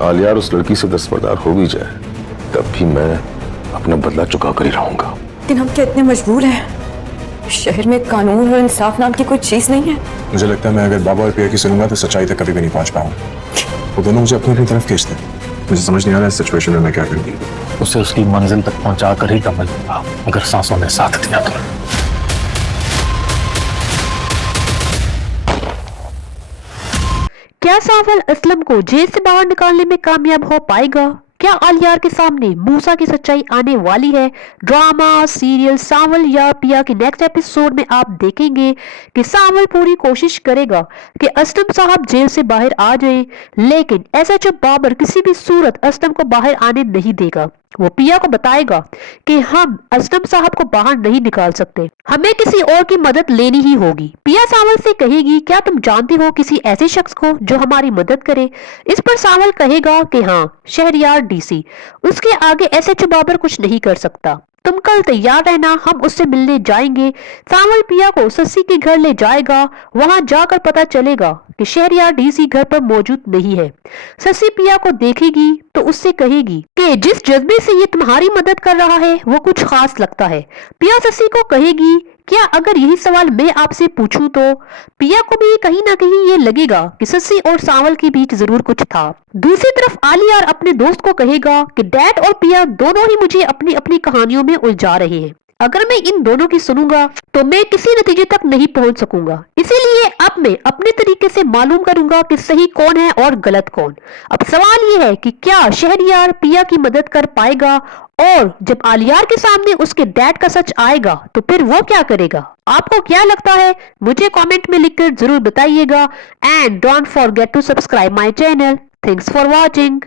आलिया उस लड़की से दस्तबरदार हो भी जाए तब भी मैं अपना बदला चुका कर ही रहूंगा। लेकिन हम क्या इतने मजबूर हैं? शहर में कानून और इंसाफ नाम की कोई चीज नहीं है। मुझे लगता है मैं अगर बाबा और पिया की सुनूंगा तो सच्चाई तक कभी भी नहीं पहुंच पाऊंगा। वो दोनों मुझे अपनी अपनी तरफ खींचते हैं। मुझे समझ नहीं आ रहा इस सिचुएशन में मैं क्या करूं। उसे उसकी मंजिल तक पहुंचा कर ही कमल दूंगा अगर सांसों ने साथ दिया तो। क्या सांवल असलम को जेल से बाहर निकालने में कामयाब हो पाएगा? क्या आलियार के सामने मूसा की सच्चाई आने वाली है? ड्रामा सीरियल सांवल या पिया के नेक्स्ट एपिसोड में आप देखेंगे कि सांवल पूरी कोशिश करेगा कि असलम साहब जेल से बाहर आ जाए, लेकिन एसएचओ बाबर किसी भी सूरत असलम को बाहर आने नहीं देगा। वो पिया को बताएगा कि हम असलम साहब को बाहर नहीं निकाल सकते, हमें किसी और की मदद लेनी ही होगी। पिया सांवल से कहेगी, क्या तुम जानते हो किसी ऐसे शख्स को जो हमारी मदद करे? इस पर सांवल कहेगा कि हाँ, शहरयार डीसी। उसके आगे एसएचओ बाबर कुछ नहीं कर सकता। तुम कल तैयार रहना, हम उससे मिलने जाएंगे। सांवल पिया को सस्सी के घर ले जाएगा। वहां जाकर पता चलेगा कि शहरयार डीसी घर पर मौजूद नहीं है। सस्सी पिया को देखेगी तो उससे कहेगी कि जिस जज्बे से ये तुम्हारी मदद कर रहा है वो कुछ खास लगता है। पिया सस्सी को कहेगी, क्या अगर यही सवाल मैं आपसे पूछूं तो? पिया को भी कहीं ना कहीं ये लगेगा कि सस्सी और सांवल के बीच जरूर कुछ था। दूसरी तरफ आलियार अपने दोस्त को कहेगा कि डैड और पिया दोनों ही मुझे अपनी अपनी कहानियों में उलझा रहे हैं। अगर मैं इन दोनों की सुनूंगा तो मैं किसी नतीजे तक नहीं पहुंच सकूंगा, इसीलिए अब मैं अपने तरीके से मालूम करूंगा कि सही कौन है और गलत कौन। अब सवाल ये है कि क्या शहरयार पिया की मदद कर पाएगा, और जब आलियार के सामने उसके डैड का सच आएगा तो फिर वो क्या करेगा? आपको क्या लगता है? मुझे कमेंट में लिखकर जरूर बताइएगा। And don't forget to subscribe my channel. Thanks for watching.